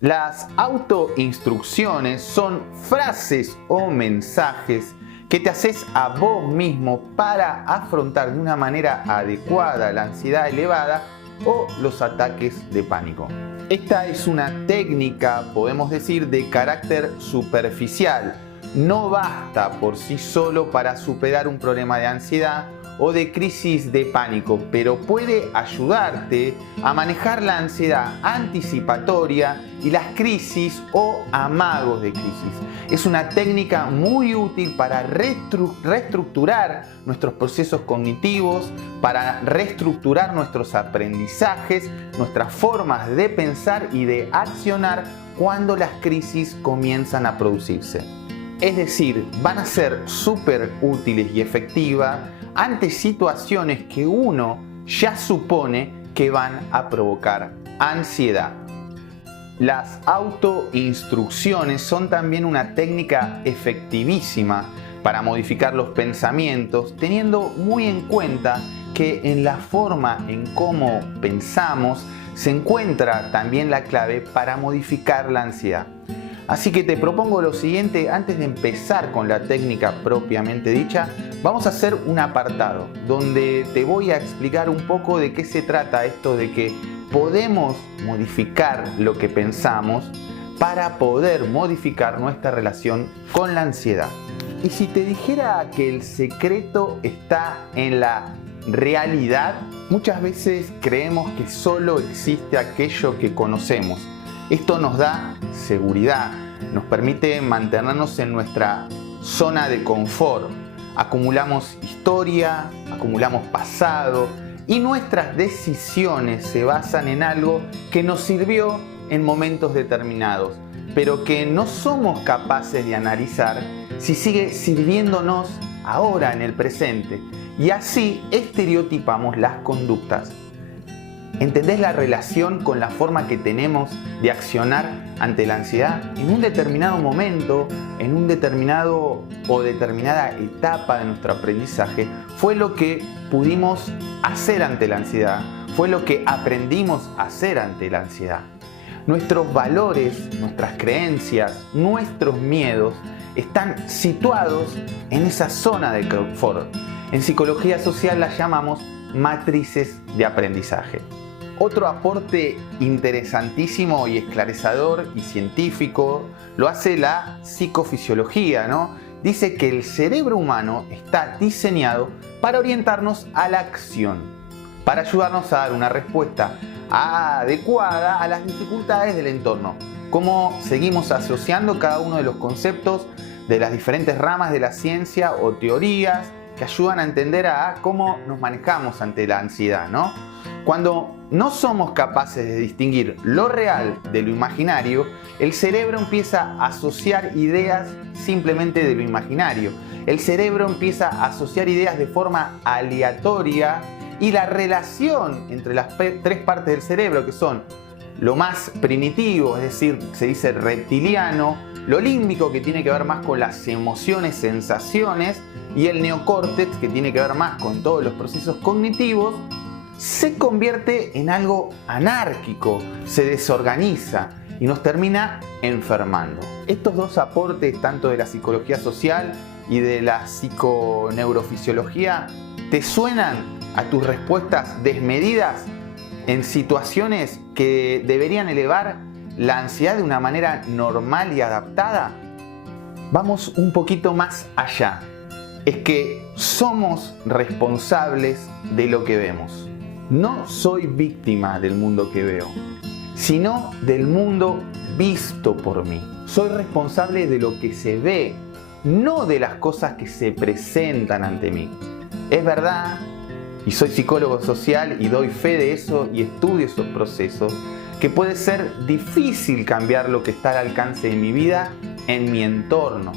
Las autoinstrucciones son frases o mensajes que te haces a vos mismo para afrontar de una manera adecuada la ansiedad elevada o los ataques de pánico. Esta es una técnica, podemos decir, de carácter superficial. No basta por sí solo para superar un problema de ansiedad o de crisis de pánico, pero puede ayudarte a manejar la ansiedad anticipatoria y las crisis o amagos de crisis. Es una técnica muy útil para reestructurar nuestros procesos cognitivos, para reestructurar nuestros aprendizajes, nuestras formas de pensar y de accionar cuando las crisis comienzan a producirse. Es decir, van a ser súper útiles y efectivas ante situaciones que uno ya supone que van a provocar ansiedad. Las autoinstrucciones son también una técnica efectivísima para modificar los pensamientos, teniendo muy en cuenta que en la forma en cómo pensamos se encuentra también la clave para modificar la ansiedad. Así que te propongo lo siguiente: antes de empezar con la técnica propiamente dicha, vamos a hacer un apartado donde te voy a explicar un poco de qué se trata esto de que podemos modificar lo que pensamos para poder modificar nuestra relación con la ansiedad. Y si te dijera que el secreto está en la realidad, muchas veces creemos que solo existe aquello que conocemos. Esto nos da seguridad, nos permite mantenernos en nuestra zona de confort. Acumulamos historia, acumulamos pasado y nuestras decisiones se basan en algo que nos sirvió en momentos determinados, pero que no somos capaces de analizar si sigue sirviéndonos ahora en el presente. Y así estereotipamos las conductas. ¿Entendés la relación con la forma que tenemos de accionar ante la ansiedad? En un determinado momento, en un determinado o determinada etapa de nuestro aprendizaje, fue lo que pudimos hacer ante la ansiedad, fue lo que aprendimos a hacer ante la ansiedad. Nuestros valores, nuestras creencias, nuestros miedos están situados en esa zona de confort. En psicología social las llamamos matrices de aprendizaje. Otro aporte interesantísimo y esclarecedor y científico lo hace la psicofisiología, ¿no? Dice que el cerebro humano está diseñado para orientarnos a la acción, para ayudarnos a dar una respuesta adecuada a las dificultades del entorno. Cómo seguimos asociando cada uno de los conceptos de las diferentes ramas de la ciencia o teorías que ayudan a entender a cómo nos manejamos ante la ansiedad, ¿no? Cuando no somos capaces de distinguir lo real de lo imaginario, el cerebro empieza a asociar ideas simplemente de lo imaginario. El cerebro empieza a asociar ideas de forma aleatoria y la relación entre las tres partes del cerebro, que son lo más primitivo, es decir, se dice reptiliano, lo límbico, que tiene que ver más con las emociones, sensaciones, y el neocórtex, que tiene que ver más con todos los procesos cognitivos, se convierte en algo anárquico, se desorganiza y nos termina enfermando. Estos dos aportes, tanto de la psicología social y de la psiconeurofisiología, ¿te suenan a tus respuestas desmedidas en situaciones que deberían elevar la ansiedad de una manera normal y adaptada? Vamos un poquito más allá. Es que somos responsables de lo que vemos. No soy víctima del mundo que veo, sino del mundo visto por mí. Soy responsable de lo que se ve, no de las cosas que se presentan ante mí. Es verdad, y soy psicólogo social y doy fe de eso y estudio esos procesos, que puede ser difícil cambiar lo que está al alcance de mi vida en mi entorno.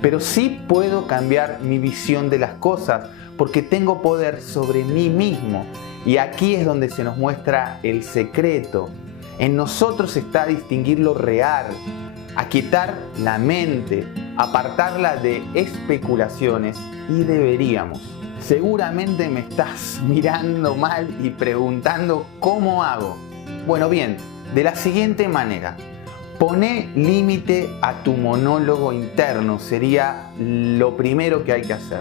Pero sí puedo cambiar mi visión de las cosas porque tengo poder sobre mí mismo. Y aquí es donde se nos muestra el secreto. En nosotros está distinguir lo real, aquietar la mente, apartarla de especulaciones y deberíamos. Seguramente me estás mirando mal y preguntando ¿cómo hago? Bueno, bien, de la siguiente manera. Poné límite a tu monólogo interno, sería lo primero que hay que hacer.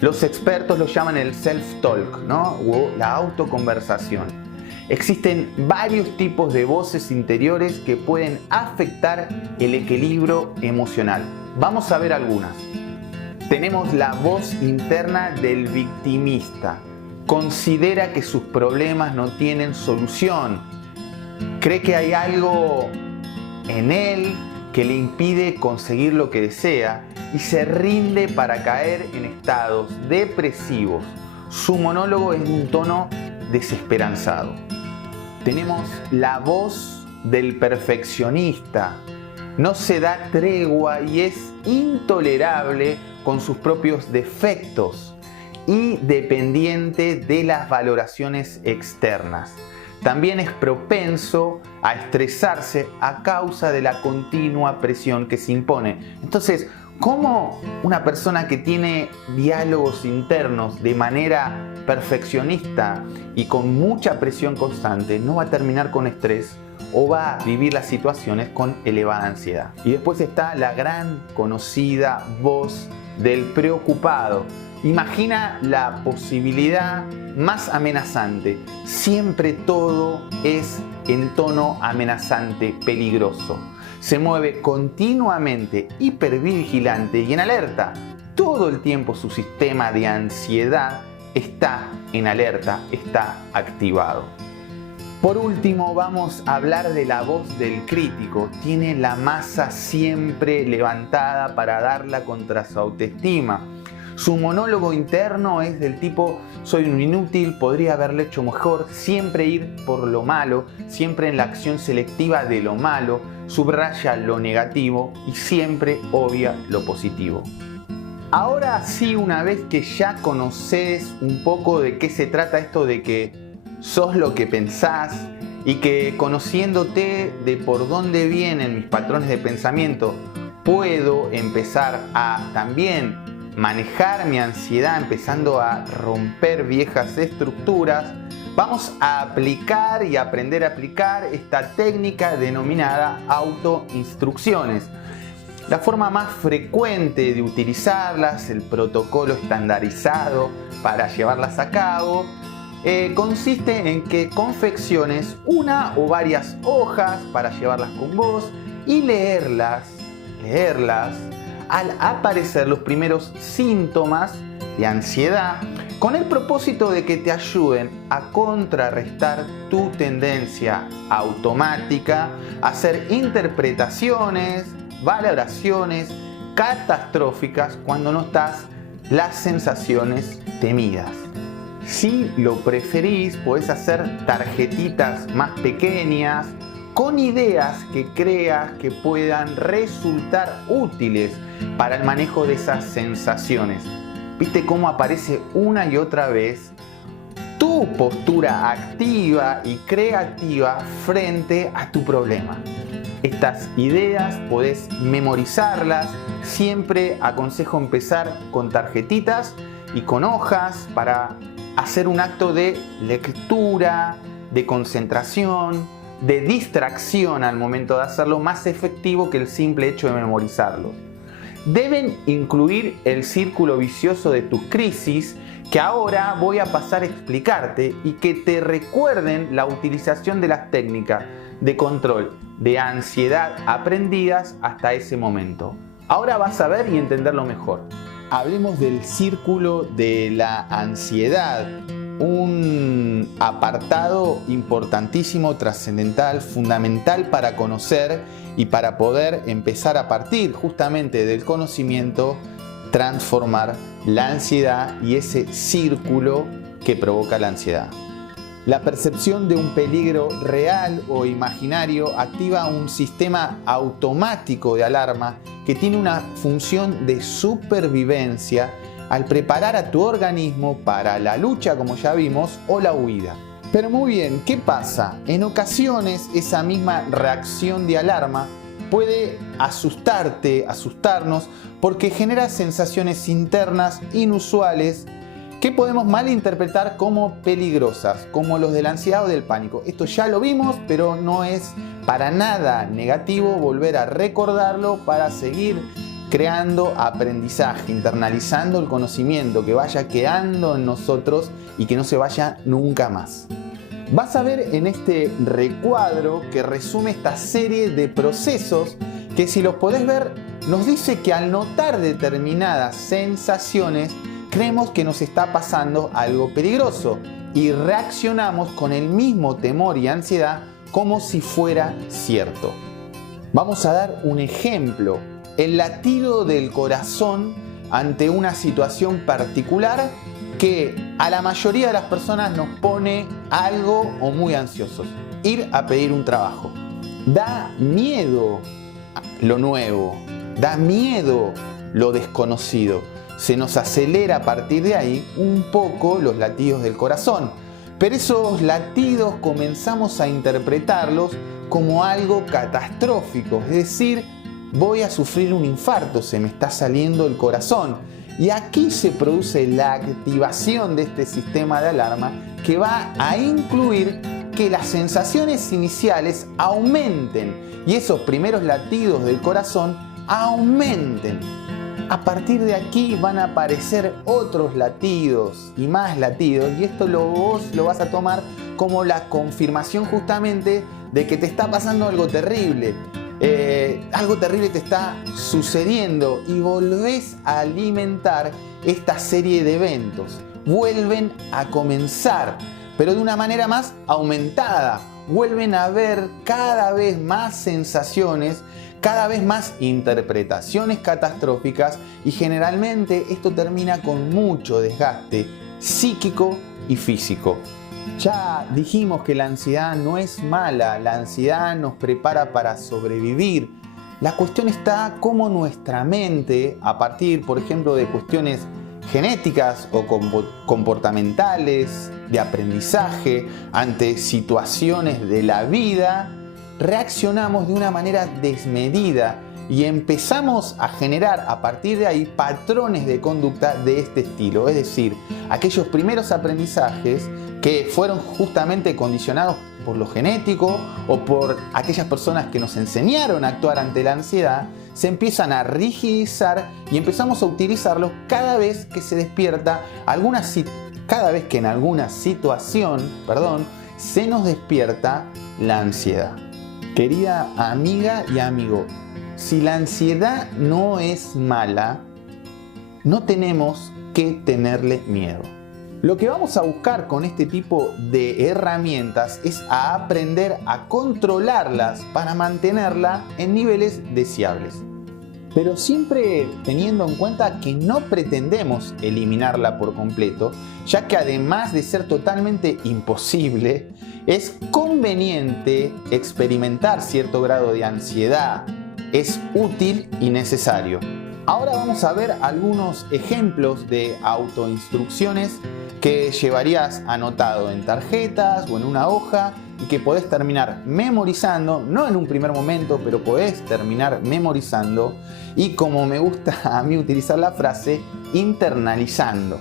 Los expertos lo llaman el self-talk, ¿no? O la autoconversación. Existen varios tipos de voces interiores que pueden afectar el equilibrio emocional. Vamos a ver algunas. Tenemos la voz interna del victimista. Considera que sus problemas no tienen solución. Cree que hay algo en él que le impide conseguir lo que desea y se rinde para caer en estados depresivos. Su monólogo es de un tono desesperanzado. Tenemos la voz del perfeccionista. No se da tregua y es intolerable con sus propios defectos y dependiente de las valoraciones externas. También es propenso a estresarse a causa de la continua presión que se impone. Entonces, ¿cómo una persona que tiene diálogos internos de manera perfeccionista y con mucha presión constante no va a terminar con estrés o va a vivir las situaciones con elevada ansiedad? Y después está la gran conocida voz del preocupado. Imagina la posibilidad más amenazante. Siempre todo es en tono amenazante, peligroso. Se mueve continuamente, hipervigilante y en alerta. Todo el tiempo su sistema de ansiedad está en alerta, está activado. Por último, vamos a hablar de la voz del crítico. Tiene la masa siempre levantada para darla contra su autoestima. Su monólogo interno es del tipo: soy un inútil, podría haberlo hecho mejor, siempre ir por lo malo, siempre en la acción selectiva de lo malo, subraya lo negativo y siempre obvia lo positivo. Ahora sí, una vez que ya conoces un poco de qué se trata esto de que sos lo que pensás y que conociéndote de por dónde vienen mis patrones de pensamiento, puedo empezar a también manejar mi ansiedad, empezando a romper viejas estructuras, vamos a aplicar y aprender a aplicar esta técnica denominada autoinstrucciones. La forma más frecuente de utilizarlas, el protocolo estandarizado para llevarlas a cabo, consiste en que confecciones una o varias hojas para llevarlas con vos y leerlas al aparecer los primeros síntomas de ansiedad, con el propósito de que te ayuden a contrarrestar tu tendencia automática a hacer interpretaciones, valoraciones catastróficas cuando notas las sensaciones temidas. Si lo preferís, podés hacer tarjetitas más pequeñas con ideas que creas que puedan resultar útiles para el manejo de esas sensaciones. ¿Viste cómo aparece una y otra vez tu postura activa y creativa frente a tu problema? Estas ideas podés memorizarlas. Siempre aconsejo empezar con tarjetitas y con hojas para hacer un acto de lectura, de concentración, de distracción al momento de hacerlo, más efectivo que el simple hecho de memorizarlo. Deben incluir el círculo vicioso de tus crisis, que ahora voy a pasar a explicarte, y que te recuerden la utilización de las técnicas de control de ansiedad aprendidas hasta ese momento. Ahora vas a ver y entenderlo mejor. Hablemos del círculo de la ansiedad, un apartado importantísimo, trascendental, fundamental para conocer y para poder empezar a partir justamente del conocimiento, transformar la ansiedad y ese círculo que provoca la ansiedad. La percepción de un peligro real o imaginario activa un sistema automático de alarma que tiene una función de supervivencia al preparar a tu organismo para la lucha, como ya vimos, o la huida. Pero muy bien, ¿qué pasa? En ocasiones esa misma reacción de alarma puede asustarnos, porque genera sensaciones internas inusuales que podemos malinterpretar como peligrosas, como los de la ansiedad o del pánico. Esto ya lo vimos, pero no es para nada negativo volver a recordarlo para seguir creando aprendizaje, internalizando el conocimiento, que vaya quedando en nosotros y que no se vaya nunca más. Vas a ver en este recuadro que resume esta serie de procesos que, si los podés ver, nos dice que al notar determinadas sensaciones creemos que nos está pasando algo peligroso y reaccionamos con el mismo temor y ansiedad como si fuera cierto. Vamos a dar un ejemplo: el latido del corazón ante una situación particular que a la mayoría de las personas nos pone algo o muy ansiosos. Ir a pedir un trabajo. Da miedo lo nuevo, da miedo lo desconocido. Se nos acelera a partir de ahí un poco los latidos del corazón. Pero esos latidos comenzamos a interpretarlos como algo catastrófico, es decir, voy a sufrir un infarto, se me está saliendo el corazón. Y aquí se produce la activación de este sistema de alarma que va a incluir que las sensaciones iniciales aumenten y esos primeros latidos del corazón aumenten. A partir de aquí van a aparecer otros latidos y más latidos, y esto vos lo vas a tomar como la confirmación justamente de que te está pasando algo terrible. Algo terrible te está sucediendo y volvés a alimentar esta serie de eventos. Vuelven a comenzar, pero de una manera más aumentada. Vuelven a haber cada vez más sensaciones, cada vez más interpretaciones catastróficas, y generalmente esto termina con mucho desgaste psíquico y físico. Ya dijimos que la ansiedad no es mala, la ansiedad nos prepara para sobrevivir. La cuestión está cómo nuestra mente, a partir, por ejemplo, de cuestiones genéticas o comportamentales, de aprendizaje, ante situaciones de la vida, reaccionamos de una manera desmedida y empezamos a generar a partir de ahí patrones de conducta de este estilo. Es decir, aquellos primeros aprendizajes que fueron justamente condicionados por lo genético o por aquellas personas que nos enseñaron a actuar ante la ansiedad, se empiezan a rigidizar y empezamos a utilizarlos cada vez que se despierta cada vez que en alguna situación, se nos despierta la ansiedad. Querida amiga y amigo, si la ansiedad no es mala, no tenemos que tenerle miedo. Lo que vamos a buscar con este tipo de herramientas es a aprender a controlarlas para mantenerla en niveles deseables. Pero siempre teniendo en cuenta que no pretendemos eliminarla por completo, ya que además de ser totalmente imposible, es conveniente experimentar cierto grado de ansiedad. Es útil y necesario. Ahora vamos a ver algunos ejemplos de autoinstrucciones que llevarías anotado en tarjetas o en una hoja y que podés terminar memorizando, no en un primer momento, pero podés terminar memorizando y, como me gusta a mí utilizar la frase, internalizando.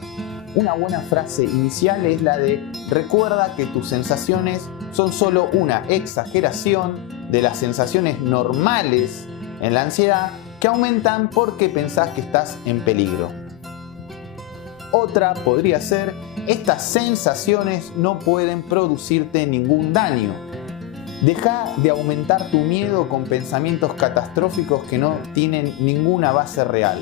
Una buena frase inicial es la de: recuerda que tus sensaciones son solo una exageración de las sensaciones normales en la ansiedad que aumentan porque pensás que estás en peligro. Otra podría ser: estas sensaciones no pueden producirte ningún daño. Deja de aumentar tu miedo con pensamientos catastróficos que no tienen ninguna base real.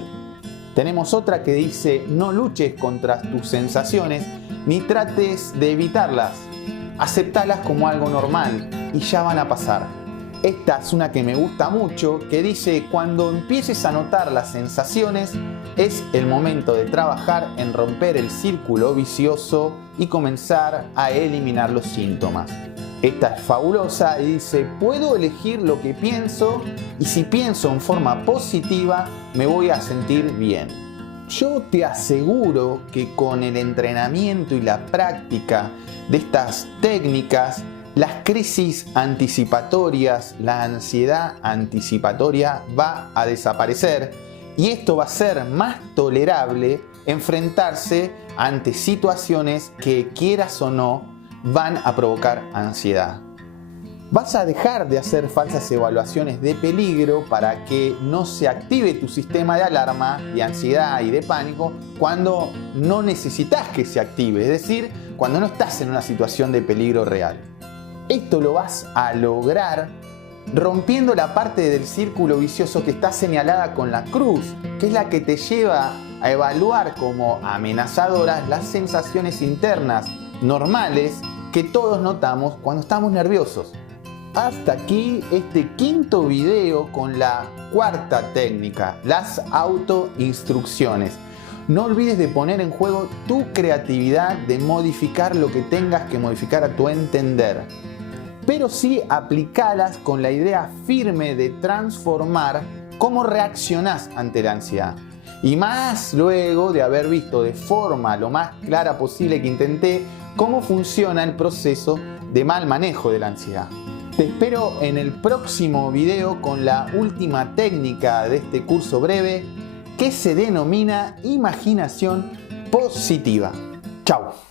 Tenemos otra que dice: no luches contra tus sensaciones ni trates de evitarlas. Aceptalas como algo normal y ya van a pasar. Esta es una que me gusta mucho, que dice: cuando empieces a notar las sensaciones, es el momento de trabajar en romper el círculo vicioso y comenzar a eliminar los síntomas. Esta es fabulosa y dice: puedo elegir lo que pienso, y si pienso en forma positiva, me voy a sentir bien. Yo te aseguro que con el entrenamiento y la práctica de estas técnicas, las crisis anticipatorias, la ansiedad anticipatoria va a desaparecer, y esto va a ser más tolerable enfrentarse ante situaciones que, quieras o no, van a provocar ansiedad. Vas a dejar de hacer falsas evaluaciones de peligro para que no se active tu sistema de alarma, de ansiedad y de pánico cuando no necesitas que se active, es decir, cuando no estás en una situación de peligro real. Esto lo vas a lograr rompiendo la parte del círculo vicioso que está señalada con la cruz, que es la que te lleva a evaluar como amenazadoras las sensaciones internas normales que todos notamos cuando estamos nerviosos. Hasta aquí este quinto video con la cuarta técnica, las autoinstrucciones. No olvides de poner en juego tu creatividad, de modificar lo que tengas que modificar a tu entender. Pero sí aplicalas con la idea firme de transformar cómo reaccionás ante la ansiedad. Y más luego de haber visto de forma lo más clara posible que intenté cómo funciona el proceso de mal manejo de la ansiedad. Te espero en el próximo video con la última técnica de este curso breve que se denomina imaginación positiva. ¡Chao!